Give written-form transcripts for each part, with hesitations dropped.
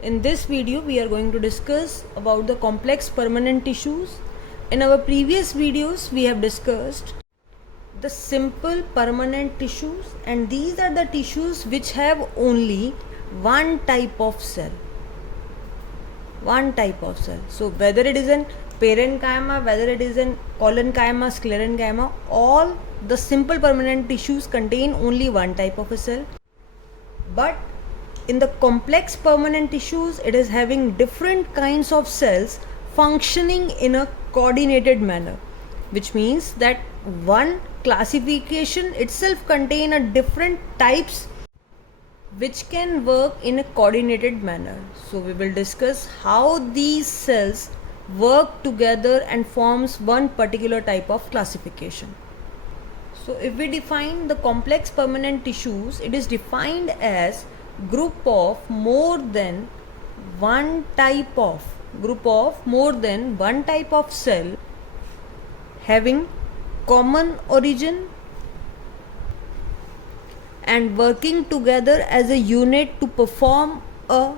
In this video, we are going to discuss about the complex permanent tissues. In our previous videos, we have discussed the simple permanent tissues, and these are the tissues which have only one type of cell. One type of cell. So whether it is an parenchyma, whether it is an collenchyma, sclerenchyma, all the simple permanent tissues contain only one type of a cell. But in the complex permanent tissues, it is having different kinds of cells functioning in a coordinated manner, which means that one classification itself contain a different types which can work in a coordinated manner. So we will discuss how these cells work together and forms one particular type of classification. So if we define the complex permanent tissues, it is defined as group of more than one type of cell having common origin and working together as a unit to perform a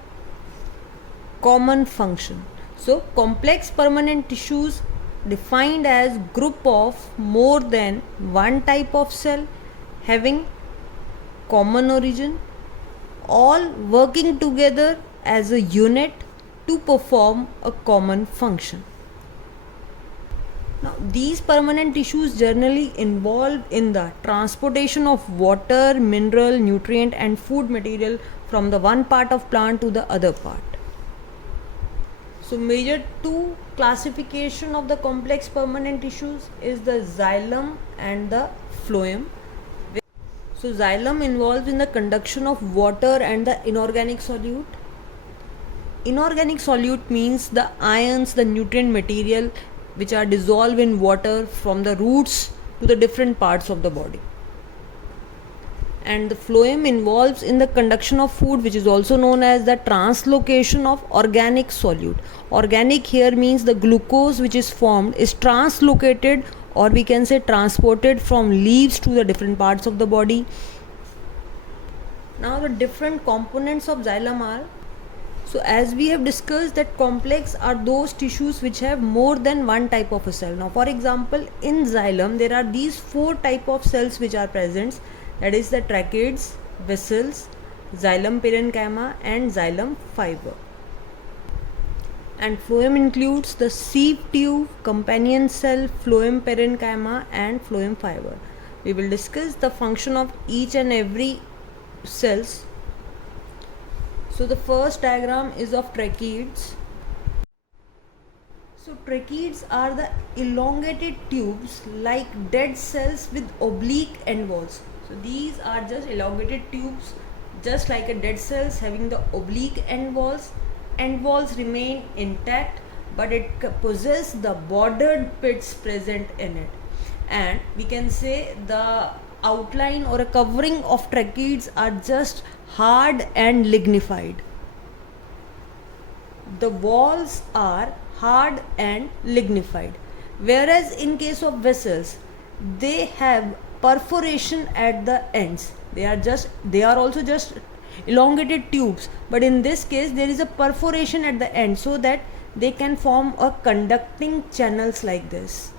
common function. So complex permanent tissues defined as group of more than one type of cell having common origin, all working together as a unit to perform a common function. Now, these permanent tissues generally involve in the transportation of water, mineral, nutrient and food material from the one part of plant to the other part. So major two classification of the complex permanent tissues is the xylem and the phloem. So xylem involves in the conduction of water and the inorganic solute. Inorganic solute means the ions, the nutrient material which are dissolved in water from the roots to the different parts of the body. And the phloem involves in the conduction of food, which is also known as the translocation of organic solute. Organic here means the glucose which is formed is translocated, or we can say transported from leaves to the different parts of the body. Now the different components of xylem are, so as we have discussed that complex are those tissues which have more than one type of a cell. Now for example, in xylem there are these four type of cells which are present, that is the tracheids, vessels, xylem parenchyma and xylem fiber. And phloem includes the sieve tube, companion cell, phloem parenchyma and phloem fiber. We will discuss the function of each and every cells. So the first diagram is of tracheids. So tracheids are the elongated tubes like dead cells with oblique end walls. So these are just elongated tubes just like a dead cells having the oblique end walls. End walls remain intact, but it possesses the bordered pits present in it. And we can say the outline or a covering of tracheids are just hard and lignified. The walls are hard and lignified, whereas in case of vessels they have perforation at the ends. They are also just elongated tubes, but in this case there is a perforation at the end so that they can form a conducting channels like this.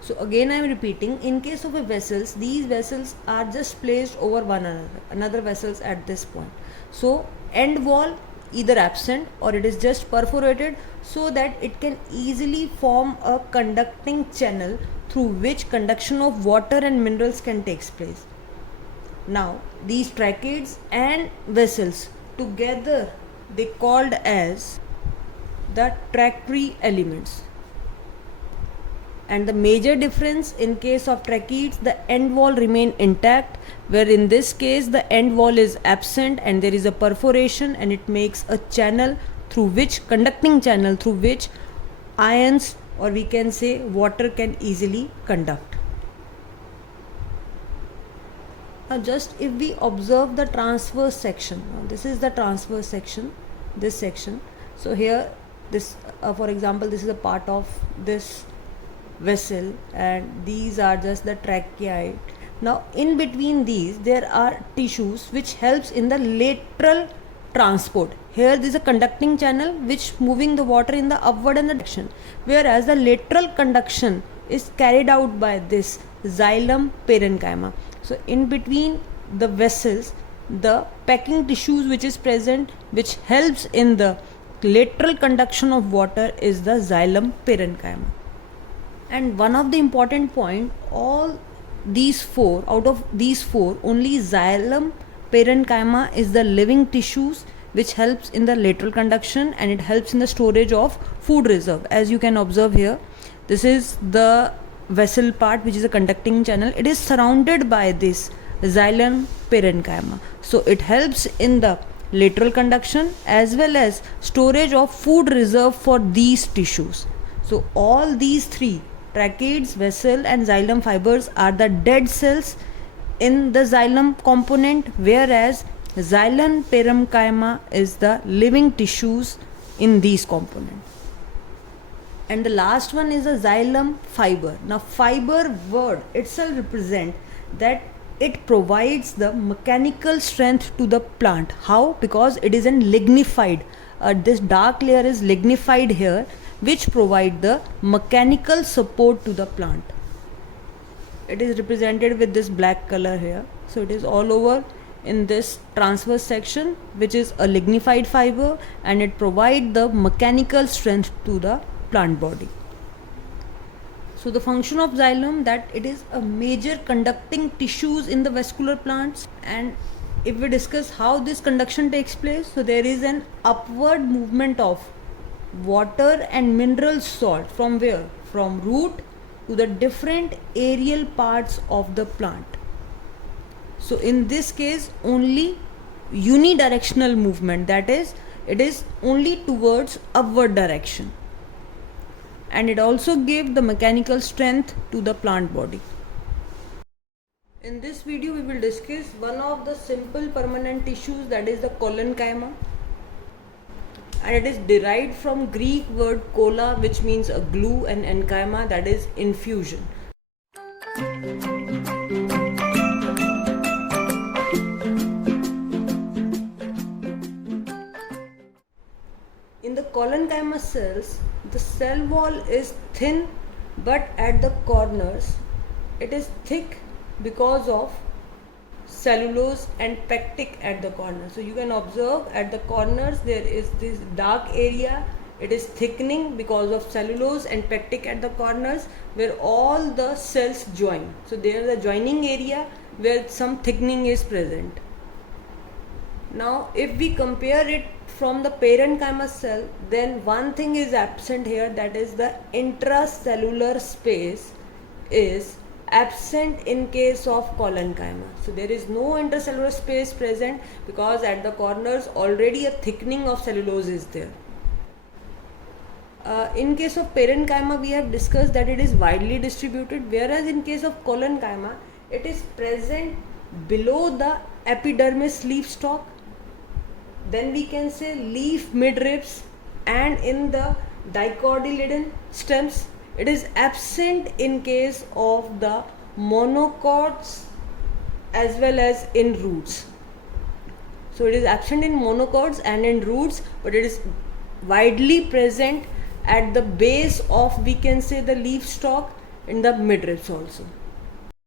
So again I am repeating, in case of a vessels, these vessels are just placed over one another vessels at this point. So end wall either absent or it is just perforated so that it can easily form a conducting channel through which conduction of water and minerals can take place. Now these tracheids and vessels together they called as the trachea elements. And the major difference, in case of tracheids the end wall remain intact, where in this case the end wall is absent and there is a perforation and it makes a channel through which, conducting channel through which ions or we can say water can easily conduct. Now just if we observe the transverse section, now this is the transverse section, this section. So here this for example this is a part of this vessel and these are just the trachea. Now in between these there are tissues which helps in the lateral transport. Here there is a conducting channel which moving the water in the upward and the direction, whereas the lateral conduction is carried out by this xylem parenchyma. So in between the vessels, the packing tissues which is present, which helps in the lateral conduction of water, is the xylem parenchyma. And one of the important point, all these four, out of these four, only xylem parenchyma is the living tissues which helps in the lateral conduction, and it helps in the storage of food reserve. As you can observe here, this is the vessel part which is a conducting channel. It is surrounded by this xylem parenchyma, so it helps in the lateral conduction as well as storage of food reserve for these tissues. So all these three, tracheids, vessel and xylem fibers, are the dead cells in the xylem component, whereas xylem parenchyma is the living tissues in these components. And the last one is a xylem fiber. Now fiber word itself represent that it provides the mechanical strength to the plant. How? Because it is in lignified. This dark layer is lignified here, which provide the mechanical support to the plant. It is represented with this black color here. So it is all over in this transverse section, which is a lignified fiber, and it provide the mechanical strength to the plant body. So the function of xylem, that it is a major conducting tissues in the vascular plants. And if we discuss how this conduction takes place, so there is an upward movement of water and mineral salt from where? From root to the different aerial parts of the plant. So in this case only unidirectional movement, that is, it is only towards upward direction, and it also gives the mechanical strength to the plant body. In this video we will discuss one of the simple permanent tissues, that is the collenchyma, and it is derived from Greek word kola, which means a glue, and enchyma, that is infusion. In the collenchyma cells, the cell wall is thin, but at the corners it is thick because of cellulose and pectic at the corner. So you can observe at the corners there is this dark area. It is thickening because of cellulose and pectic at the corners, where all the cells join. So there is a joining area where some thickening is present. Now if we compare it from the parenchyma cell, then one thing is absent here, that is the intracellular space is absent in case of collenchyma. So there is no intracellular space present because at the corners already a thickening of cellulose is there. In case of parenchyma we have discussed that it is widely distributed, whereas in case of collenchyma it is present below the epidermis leaf stalk, then we can say leaf midribs, and in the dicotyledon stems. It is absent in case of the monocots as well as in roots. So it is absent in monocots and in roots, but it is widely present at the base of, we can say, the leaf stalk, in the midribs also.